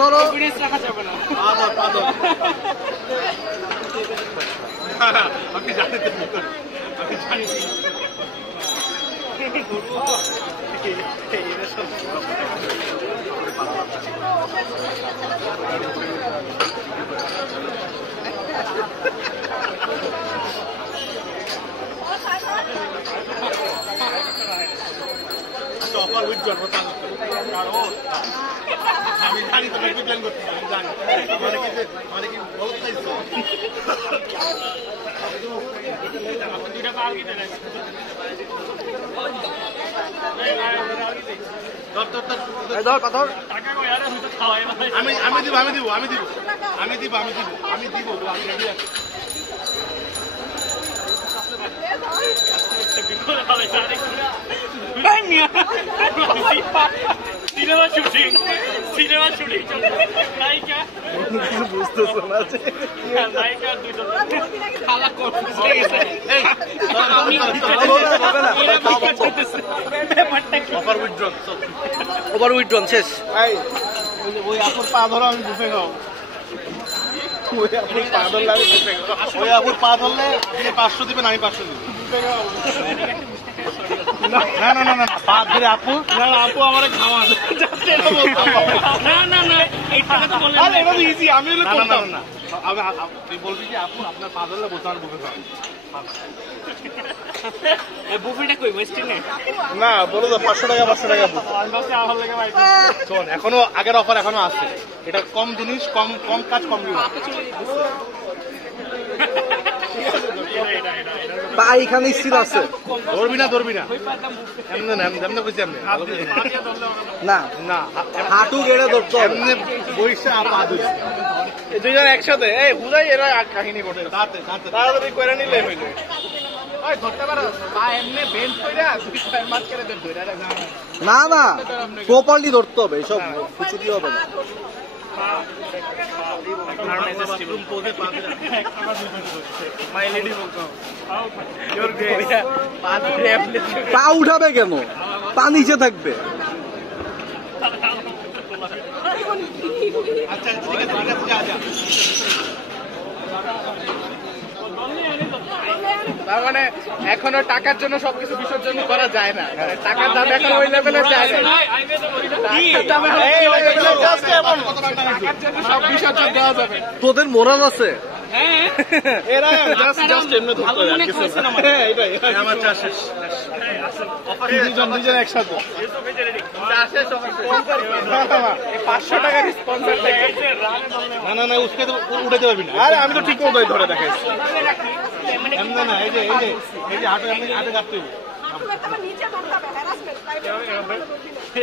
ধরো রাখা যাবে না। আপনি জানেন, আপনি জানেন অফার উইথড্রল আমি জানি তোমার কি প্ল্যান করতে আমি জানি মানে কি বহুত চাইছো আপনি দুইটা পাল কি দেন ধর পাথর আমি দিব রেডি আছি সিনেমা শুটিং নায়িকা বুঝতেছো না যে নায়িকা দুইজন খালা করতে গেছে ওভার উইথড্রন শেষ। ওই আপুর পা ধরো আমি বুফে খাও ওই আপুর পা ধরলে আমি বুফে খাও ওই আপুর পা ধরলে আপনি 500 দিবেন আমি 500 দিব বুফে খাও না পা ধরে আপু আপু আমারে খাওয়া না এইটা তো বললেন আরে এটা ইজি আমি হলে করতাম না তুই বলবি যে আপু আপনার পা ধরলে বলতে আমার বুফে খাও এই বুফেটা কই ওয়েস্টার্নে না বলো তো 500 টাকা শোন এখনো আগের অফার এখনো আছে এটা কম জিনিস কম কাজ কম রিভিউ বা এখানে স্থির আছে ধরবি না এমনি কইছি আমি না না হাঁটু গেড়ে ধরতে হবে। এমনি বইসা আর পা ধরছি দুইজন একসাথে এই বুঝাই এরা কাহিনী করতে তাড়াতাড়ি কইরা নিলে হইলো ধরতে পারো পা এমনি বেন্ড কইরা দুই পায়ের মাঝখানে ধরে রাখা না প্রপারলি ধরতে হবে, এসব কিছুই হবে না। পা উঠাবে কেন? পা নিচে থাকবে। আচ্ছা ঠিক আছে তার মানে এখনো টাকার জন্য সবকিছু বিসর্জন করা যায় না, টাকার দাম এখন ওই লেভেলে যায় না, সব বিসর্জন দেওয়া যাবে। তোদের মোরাল আছে? এরা জাস্ট এমনি ধরতে হয় কিছু না। এটাই আমার চাষ শেষ দুজন একসাথে 500 টাকার স্পন্সর না উঠে যেতে পারবি না। আরে আমি তো ঠিক মতো ধরে দেখাইছি এমনি না। এই যে হাটে কাটতে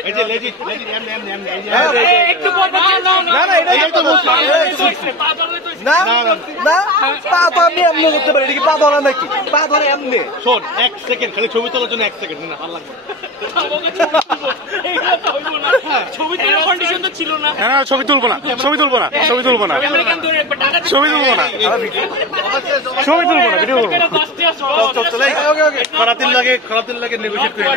এই যে লেজিট একটু বড় না এটাই তো না পা তো আমি এমনি করতে পারি, এটা কি পা ধরা নাকি? পা ধরে এমনি। শোন 1 সেকেন্ড খালি ছবি তোলার জন্য 1 সেকেন্ড না, ভালো লাগবে। ছবি তোলার কন্ডিশন তো ছিল না। না ছবি তুলবো না ভিডিও করবো। খরাতিন লাগে নেগোশিয়েট করে